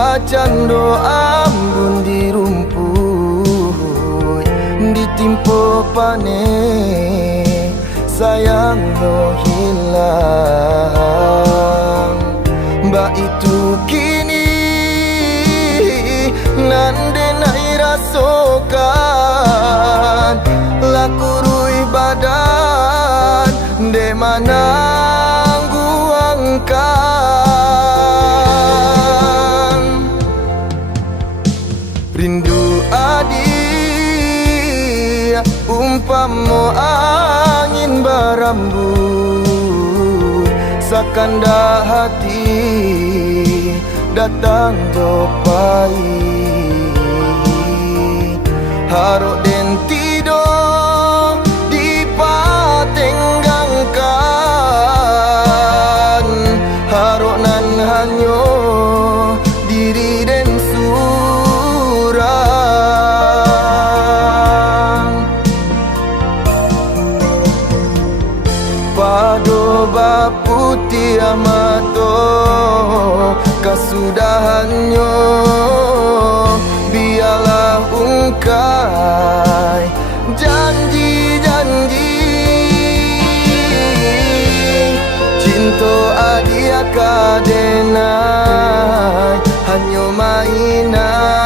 acan doa ambun di rumput ditimpo pane sayang no hilang. Mbak itu kini nande nai rasokan laku rui badan de manang guangkan rindu adi umpamo angin berambut sakanda hati datang jopai harok den tido di patenggangkan harok nan hanyo diri den surang pado baputi amato kasudahannya biarlah ungkai janji-janji cinta adia kadenai hanya mainan